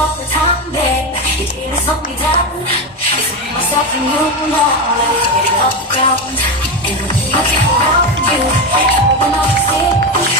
All the time, babe, you didn't slow me down. It's me, myself, and you know, like getting off the ground. And when I keep around you, when I see